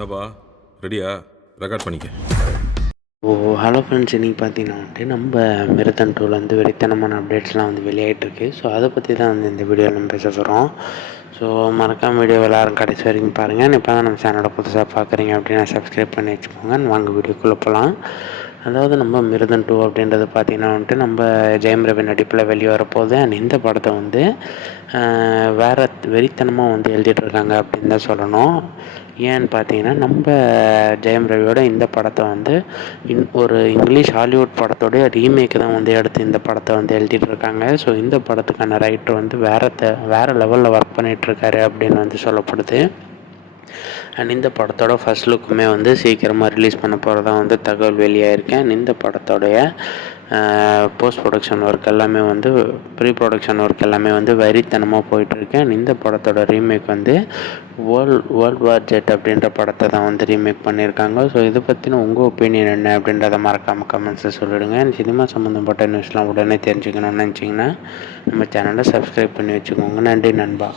என்னப்பா? ரெடியா? ரெக்கார்ட் பண்ணிக்க. ஓ ஹலோ ஃப்ரெண்ட்ஸ் இன்றைக்கி பார்த்தீங்கன்னா வந்துட்டு நம்ம மிரத்தன் டூவில் வந்து வெறித்தனமான அப்டேட்ஸ்லாம் வந்து வெளியாகிட்டுருக்கு ஸோ அதை பற்றி தான் வந்து இந்த வீடியோவில் நம்ம பேச போகிறோம் ஸோ மறக்காம வீடியோ எல்லாரும் கடைசி வரைக்கும் பாருங்கள் இப்போ தான் நம்ம சேனலை புதுசாக பார்க்குறீங்க அப்படின்னா சப்ஸ்கிரைப் பண்ணி வச்சுக்கோங்க. வாங்க வீடியோக்குள்ளே போகலாம் அதாவது நம்ம மிருதன் டூ அப்படின்றது பார்த்திங்கன்னா வந்துட்டு நம்ம ஜெயம் ரவி நடிப்பில் வெளியே வரப்போகுது அண்ட் இந்த படத்தை வந்து வேறு வேற வெறித்தனமாக வந்து எழுதிட்டுருக்காங்க அப்படின்னு தான் சொல்லணும். ஏன்னு பார்த்தீங்கன்னா நம்ம ஜெயம் ரவியோட இந்த படத்தை வந்து இன் ஒரு இங்கிலீஷ் ஹாலிவுட் படத்தோடைய ரீமேக் தான் வந்து எடுத்து இந்த படத்தை வந்து எழுதிட்டு இருக்காங்க ஸோ இந்த படத்துக்கான ரைட்டர் வந்து வேற த வேறு லெவலில் ஒர்க் பண்ணிகிட்ருக்காரு அப்படின்னு வந்து சொல்லப்படுது. அண்ட் இந்த படத்தோட ஃபர்ஸ்ட் லுக்குமே வந்து சீக்கிரமாக ரிலீஸ் பண்ண போகிறதா வந்து தகவல் வெளியாகிருக்கேன் அண்ட் இந்த படத்தோடைய போஸ்ட் ப்ரொடக்ஷன் ஒர்க் எல்லாமே வந்து ப்ரீ ப்ரொடக்ஷன் ஒர்க் எல்லாமே வந்து வரித்தனமாக போயிட்டுருக்கு. அண்ட் இந்த படத்தோட ரீமேக் வந்து வேர்ல்ட் வேர்ல்ட் வார் ஜெட் அப்படின்ற படத்தை தான் வந்து ரீமேக் பண்ணியிருக்காங்க. ஸோ இதை பற்றின உங்கள் ஒப்பீனியன் என்ன அப்படின்றத மறக்காமல் கமெண்ட்ஸில் சொல்லிடுங்க. அண்ட் சினிமா சம்மந்தப்பட்ட நியூஸ்லாம் உடனே தெரிஞ்சுக்கணும்னு நினச்சிங்கன்னா நம்ம சேனலை சப்ஸ்கிரைப் பண்ணி வச்சுக்கோங்க. நன்றி நண்பா.